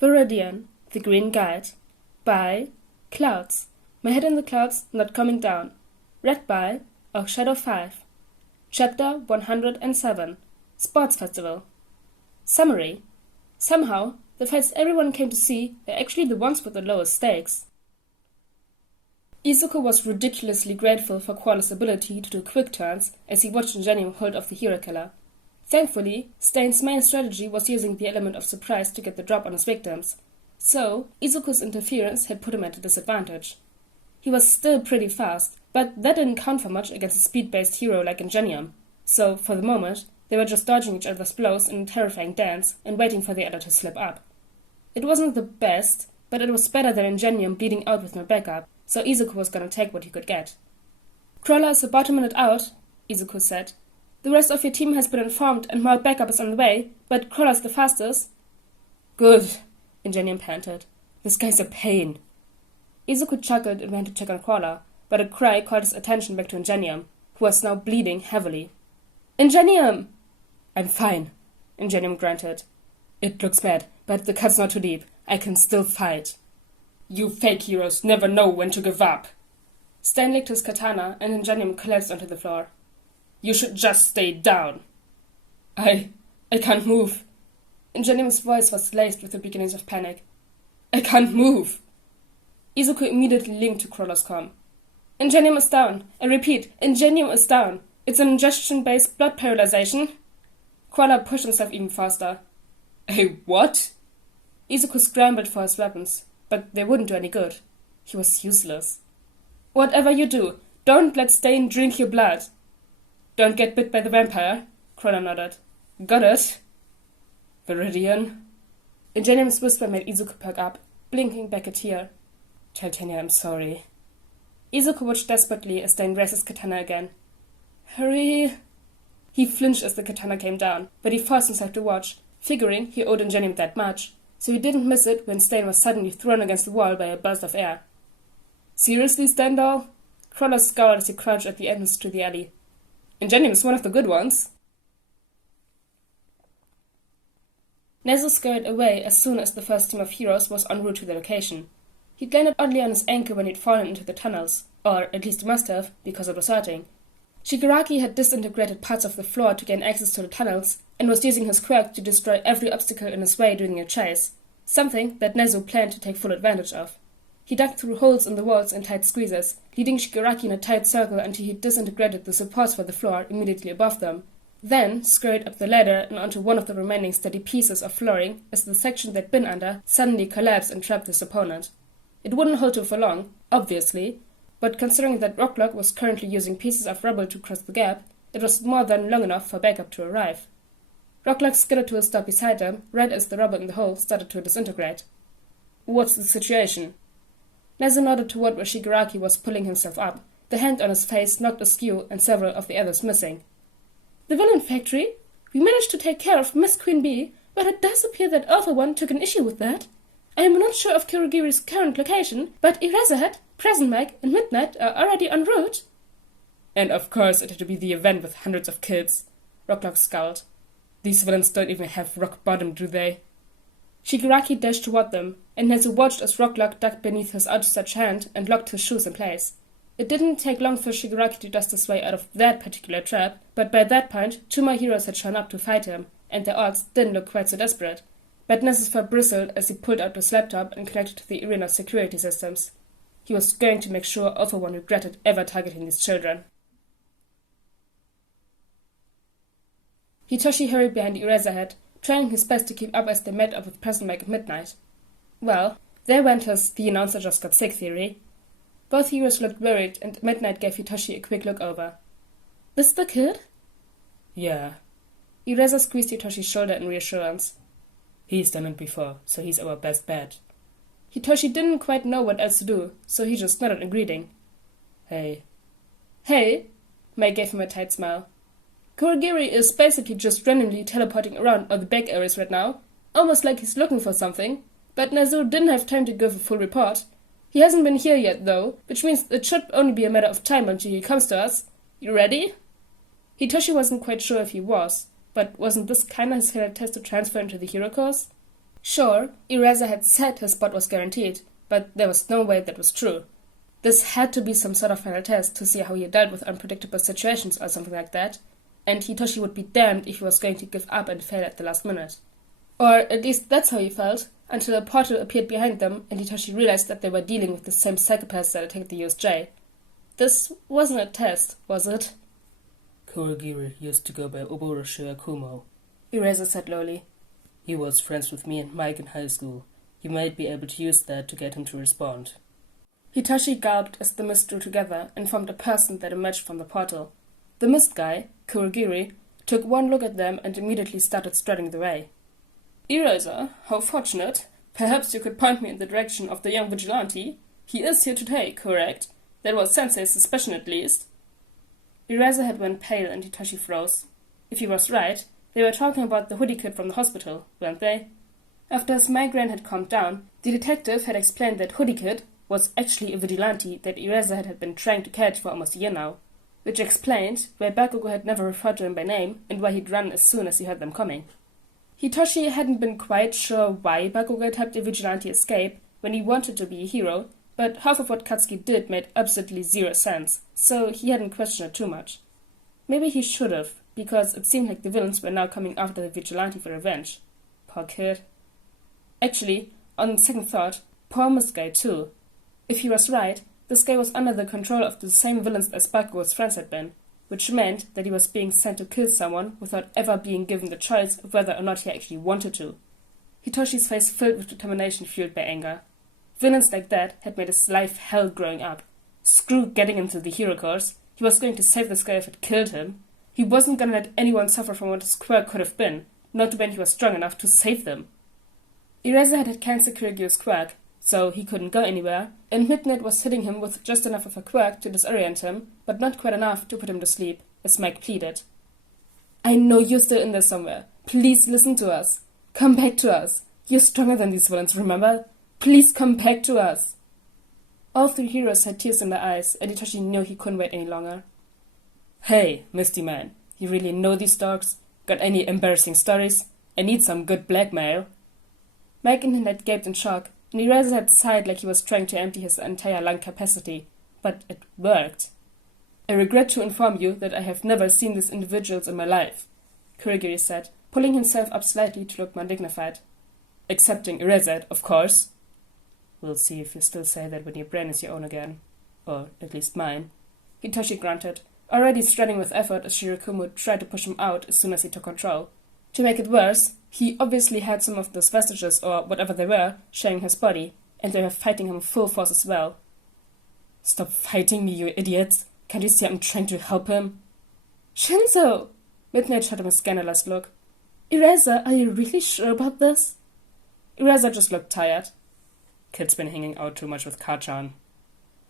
Viridian, The Green Guide. By Clouds. My Head in the Clouds, Not Coming Down. Read by Shadow 5. Chapter 107. Sports Festival. Summary. Somehow, the fights everyone came to see were actually the ones with the lowest stakes. Izuku was ridiculously grateful for Koala's ability to do quick turns as he watched Ingenium hold off the hero killer. Thankfully, Stain's main strategy was using the element of surprise to get the drop on his victims, so Izuku's interference had put him at a disadvantage. He was still pretty fast, but that didn't count for much against a speed-based hero like Ingenium, so for the moment, they were just dodging each other's blows in a terrifying dance and waiting for the other to slip up. It wasn't the best, but it was better than Ingenium bleeding out with no backup, so Izuku was gonna take what he could get. "Crawler is about a minute out," Izuku said. "The rest of your team has been informed and more backup is on the way, but Crawler's the fastest." "Good," Ingenium panted. "This guy's a pain." Izuku chuckled and went to check on Crawler, but a cry called his attention back to Ingenium, who was now bleeding heavily. "Ingenium!" "I'm fine," Ingenium grunted. "It looks bad, but the cut's not too deep. I can still fight." "You fake heroes never know when to give up." Stain licked his katana and Ingenium collapsed onto the floor. "You should just stay down." I can't move." Ingenium's voice was laced with the beginnings of panic. "I can't move." Izuku immediately linked to Crawler's comm. "Ingenium is down. I repeat, Ingenium is down. It's an ingestion-based blood paralyzation." Crawler pushed himself even faster. "A what?" Izuku scrambled for his weapons, but they wouldn't do any good. He was useless. "Whatever you do, don't let Stain drink your blood." "Don't get bit by the vampire," Crawler nodded. "Got it?" "Viridian?" Ingenium's whisper made Izuku perk up, blinking back a tear. "Titania, I'm sorry." Izuku watched desperately as Stain raised his katana again. "Hurry!" He flinched as the katana came down, but he forced himself to watch, figuring he owed Ingenium that much, so he didn't miss it when Stain was suddenly thrown against the wall by a burst of air. "Seriously, Stendhal?" Crawler scowled as he crouched at the entrance to the alley. "Ingenium is one of the good ones." Nezu scurried away as soon as the first team of heroes was en route to the location. He'd landed oddly on his ankle when he'd fallen into the tunnels, or at least he must have, because it was hurting. Shigaraki had disintegrated parts of the floor to gain access to the tunnels, and was using his quirk to destroy every obstacle in his way during a chase, something that Nezu planned to take full advantage of. He dug through holes in the walls in tight squeezes, leading Shigaraki in a tight circle until he disintegrated the supports for the floor immediately above them, then scurried up the ladder and onto one of the remaining steady pieces of flooring as the section they'd been under suddenly collapsed and trapped his opponent. It wouldn't hold him for long, obviously, but considering that Rocklock was currently using pieces of rubble to cross the gap, it was more than long enough for backup to arrive. Rocklock skidded to a stop beside them, right as the rubble in the hole started to disintegrate. "What's the situation?" Nezu nodded toward where Shigaraki was pulling himself up, the hand on his face knocked askew and several of the others missing. "The villain factory? We managed to take care of Miss Queen Bee, but it does appear that Alpha One took an issue with that. I am not sure of Kurogiri's current location, but Eraserhead, Present Mag, and Midnight are already en route." "And of course it had to be the event with hundreds of kids," Rocklock scowled. "These villains don't even have rock bottom, do they?" Shigaraki dashed toward them, and Nezu watched as Rocklock ducked beneath his outstretched hand and locked his shoes in place. It didn't take long for Shigaraki to dust his way out of that particular trap, but by that point, two more heroes had shown up to fight him, and their odds didn't look quite so desperate. But Nezu's fur bristled as he pulled out his laptop and connected to the arena's security systems. He was going to make sure Alpha One regretted ever targeting these children. Hitoshi hurried behind Eraserhead, trying his best to keep up as they met up with Present Mag at midnight. Well, there went his "the announcer just got sick" theory. Both heroes looked worried, and Midnight gave Hitoshi a quick look over. "This the kid?" "Yeah." Eraser squeezed Hitoshi's shoulder in reassurance. "He's done it before, so he's our best bet." Hitoshi didn't quite know what else to do, so he just nodded in greeting. "Hey." "Hey?" Mai gave him a tight smile. "Kurogiri is basically just randomly teleporting around all the back areas right now, almost like he's looking for something, but Nezu didn't have time to give a full report. He hasn't been here yet, though, which means it should only be a matter of time until he comes to us. You ready?" Hitoshi wasn't quite sure if he was, but wasn't this kinda his favorite test to transfer into the hero course? Sure, Eraser had said his spot was guaranteed, but there was no way that was true. This had to be some sort of final test to see how he dealt with unpredictable situations or something like that, and Hitoshi would be damned if he was going to give up and fail at the last minute. Or at least that's how he felt, until a portal appeared behind them and Hitoshi realized that they were dealing with the same psychopaths that attacked the USJ. This wasn't a test, was it? Kurogiri used to go by Oboro Shirakumo, Eraser said lowly. He was friends with me and Mike in high school. You might be able to use that to get him to respond. Hitoshi gulped as the mist drew together and formed a person that emerged from the portal. The mist guy, Kurogiri, took one look at them and immediately started strutting the way. Eraser, how fortunate. Perhaps you could point me in the direction of the young vigilante. He is here today, correct? That was Sensei's suspicion at least. Eraser had went pale and Hitoshi froze. If he was right, they were talking about the hoodie kid from the hospital, weren't they? After his migraine had calmed down, the detective had explained that hoodie kid was actually a vigilante that Eraser had been trying to catch for almost a year now, which explained why Bakugo had never referred to him by name and why he'd run as soon as he heard them coming. Hitoshi hadn't been quite sure why Bakugo had helped the vigilante escape when he wanted to be a hero, but half of what Katsuki did made absolutely zero sense, so he hadn't questioned it too much. Maybe he should have, because it seemed like the villains were now coming after the vigilante for revenge. Poor kid. Actually, on second thought, poor Mist Guy too. If he was right, this guy was under the control of the same villains as Bakugo's friends had been, which meant that he was being sent to kill someone without ever being given the choice of whether or not he actually wanted to. Hitoshi's face filled with determination fueled by anger. Villains like that had made his life hell growing up. Screw getting into the hero course. He was going to save this guy if it killed him. He wasn't gonna let anyone suffer from what his quirk could have been, not when he was strong enough to save them. Eraser had cancer Kurogiri's quirk, so he couldn't go anywhere, and Midnight was hitting him with just enough of a quirk to disorient him, but not quite enough to put him to sleep, as Mike pleaded. I know you're still in there somewhere. Please listen to us. Come back to us. You're stronger than these villains, remember? Please come back to us. All three heroes had tears in their eyes, and Hitoshi knew he couldn't wait any longer. Hey, Misty Man, you really know these dogs? Got any embarrassing stories? I need some good blackmail. Mike and Midnight gaped in shock, and Eraser had sighed like he was trying to empty his entire lung capacity. But it worked. I regret to inform you that I have never seen these individuals in my life, Kurogiri said, pulling himself up slightly to look more dignified. Excepting Eraser, of course. We'll see if you still say that when your brain is your own again. Or at least mine. Hitoshi grunted, already straining with effort as Shirakumo tried to push him out as soon as he took control. To make it worse, he obviously had some of those vestiges, or whatever they were, sharing his body, and they were fighting him full force as well. Stop fighting me, you idiots! Can't you see I'm trying to help him? Shinzo! Midnight shot him a scandalized look. Eraser, are you really sure about this? Eraser just looked tired. Kid's been hanging out too much with Kachan.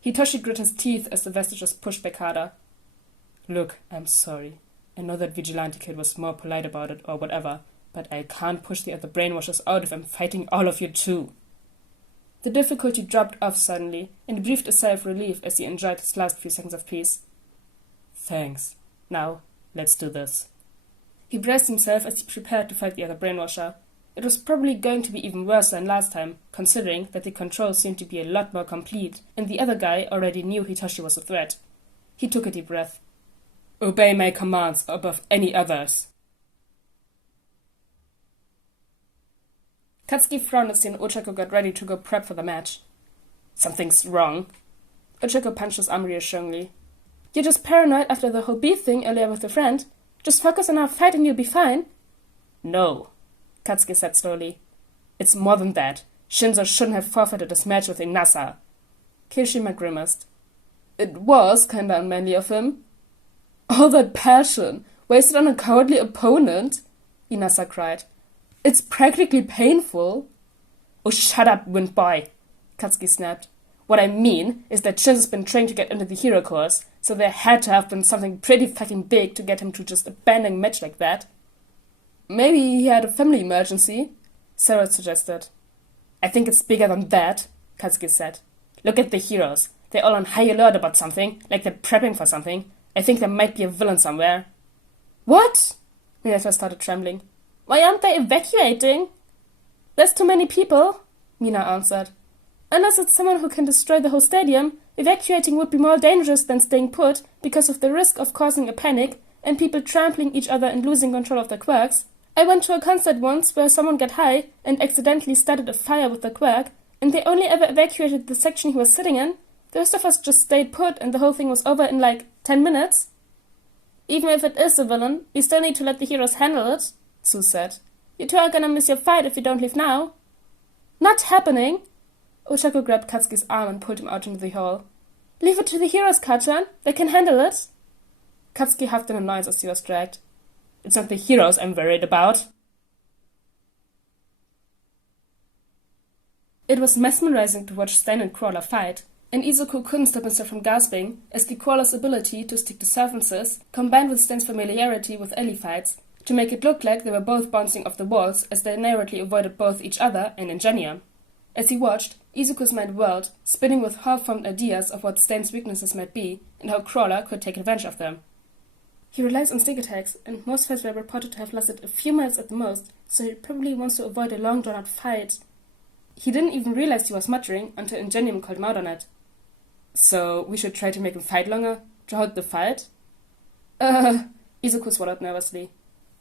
Hitoshi grit his teeth as the vestiges pushed back harder. Look, I'm sorry. I know that Vigilante Kid was more polite about it or whatever, but I can't push the other brainwashers out if I'm fighting all of you too. The difficulty dropped off suddenly, and he breathed a sigh of relief as he enjoyed his last few seconds of peace. Thanks. Now, let's do this. He braced himself as he prepared to fight the other brainwasher. It was probably going to be even worse than last time, considering that the control seemed to be a lot more complete, and the other guy already knew Hitoshi was a threat. He took a deep breath. Obey my commands above any others. Katsuki frowned as he and Ochako got ready to go prep for the match. Something's wrong. Ochako punched his arm reassuringly. You're just paranoid after the whole bee thing earlier with your friend. Just focus on our fight and you'll be fine. No, Katsuki said slowly. It's more than that. Shinzo shouldn't have forfeited his match with Inasa. Kirishima grimaced. It was kinda unmanly of him. All that passion, wasted on a cowardly opponent, Inasa cried. It's practically painful. Oh, shut up, wind boy, Katsuki snapped. What I mean is that Shinzo's been trying to get into the hero course, so there had to have been something pretty fucking big to get him to just abandon a match like that. Maybe he had a family emergency, Sarah suggested. I think it's bigger than that, Katsuki said. Look at the heroes. They're all on high alert about something, like they're prepping for something. I think there might be a villain somewhere. What? Mineta started trembling. Why aren't they evacuating? There's too many people, Mina answered. Unless it's someone who can destroy the whole stadium, evacuating would be more dangerous than staying put because of the risk of causing a panic and people trampling each other and losing control of their quirks. I went to a concert once where someone got high and accidentally started a fire with the quirk, and they only ever evacuated the section he was sitting in. The rest of us just stayed put and the whole thing was over in like 10 minutes. Even if it is a villain, we still need to let the heroes handle it, Sue said. You two are gonna miss your fight if you don't leave now. Not happening! Ochaco grabbed Katsuki's arm and pulled him out into the hall. Leave it to the heroes, Kachan. They can handle it. Katsuki huffed in annoyance as he was dragged. It's not the heroes I'm worried about. It was mesmerizing to watch Stan and Crawler fight, and Izuku couldn't stop himself from gasping as the Crawler's ability to stick to sentences combined with Stan's familiarity with alley fights to make it look like they were both bouncing off the walls as they narrowly avoided both each other and Ingenium. As he watched, Izuku's mind whirled, spinning with half-formed ideas of what Stan's weaknesses might be and how Crawler could take advantage of them. He relies on stick attacks, and most fights were reported to have lasted a few minutes at the most, so he probably wants to avoid a long drawn-out fight. He didn't even realize he was muttering until Ingenium called him out on it. So, we should try to make him fight longer? To hold the fight? Izuku swallowed nervously.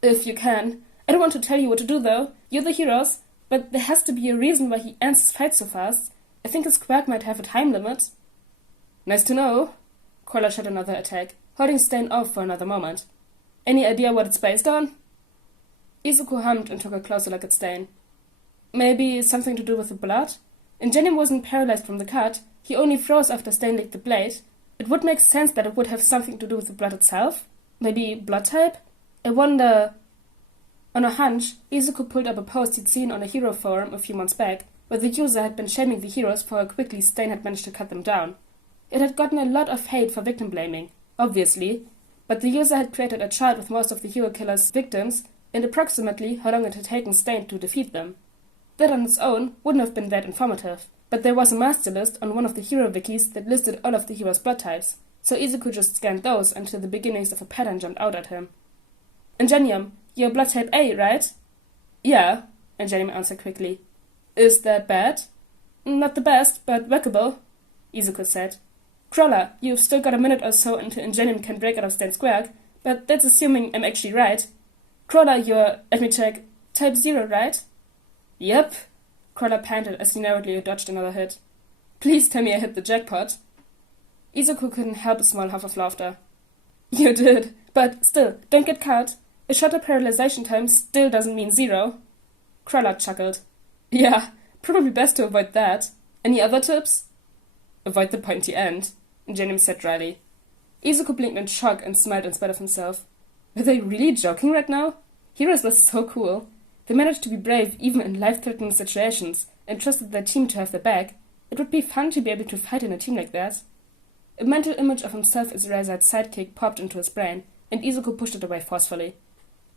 If you can. I don't want to tell you what to do, though. You're the heroes, but there has to be a reason why he ends his fight so fast. I think his quirk might have a time limit. Nice to know. Crawler shot another attack, holding Stan off for another moment. Any idea what it's based on? Izuku hummed and took a closer look at Stan. Maybe something to do with the blood? Ingenium wasn't paralyzed from the cut. He only froze after Stan licked the blade. It would make sense that it would have something to do with the blood itself. Maybe blood type? I wonder... On a hunch, Izuku pulled up a post he'd seen on a hero forum a few months back, where the user had been shaming the heroes for how quickly Stan had managed to cut them down. It had gotten a lot of hate for victim blaming, obviously, but the user had created a chart with most of the hero killer's victims and approximately how long it had taken Stan to defeat them. That on its own wouldn't have been that informative, but there was a master list on one of the hero wikis that listed all of the hero's blood types, so Izuku just scanned those until the beginnings of a pattern jumped out at him. Ingenium, you're blood type A, right? Yeah, Ingenium answered quickly. Is that bad? Not the best, but workable, Izuku said. Crawler, you've still got a minute or so until Ingenium can break out of Stan's quirk, but that's assuming I'm actually right. Crawler, you're, let me check, type 0, right? Yep, Crawler panted as he narrowly dodged another hit. Please tell me I hit the jackpot. Izuku couldn't help a small huff of laughter. You did, but still, don't get caught. A shorter paralyzation time still doesn't mean 0. Crawler chuckled. Yeah, probably best to avoid that. Any other tips? Avoid the pointy end, Ingenium said dryly. Izuku blinked in shock and smiled in spite of himself. Were they really joking right now? Heroes were so cool. They managed to be brave even in life-threatening situations and trusted their team to have their back. It would be fun to be able to fight in a team like that. A mental image of himself as Raiza's sidekick popped into his brain, and Izuku pushed it away forcefully.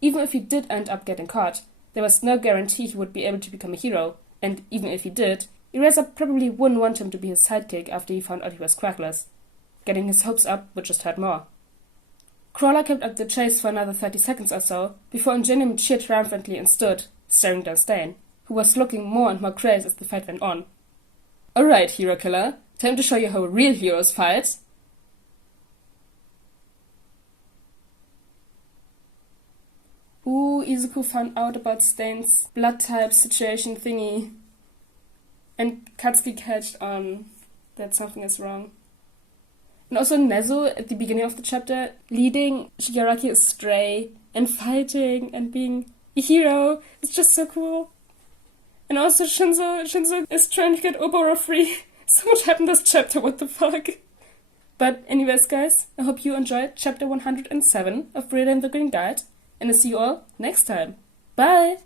Even if he did end up getting caught, there was no guarantee he would be able to become a hero, and even if he did, Eraser probably wouldn't want him to be his sidekick after he found out he was quirkless. Getting his hopes up would just hurt more. Crawler kept up the chase for another 30 seconds or so, before Ingenium cheered triumphantly and stood, staring down Stan, who was looking more and more crazed as the fight went on. Alright, hero killer, time to show you how real heroes fight. Ooh, Izuku found out about Stan's blood type situation thingy. And Katsuki catched on that something is wrong. And also Nezu, at the beginning of the chapter, leading Shigaraki astray and fighting and being a hero. It's just so cool. And also Shinzo is trying to get Oboro free. So much happened this chapter, what the fuck? But anyways, guys, I hope you enjoyed chapter 107 of Viridian the Green Guide. And I'll see you all next time. Bye!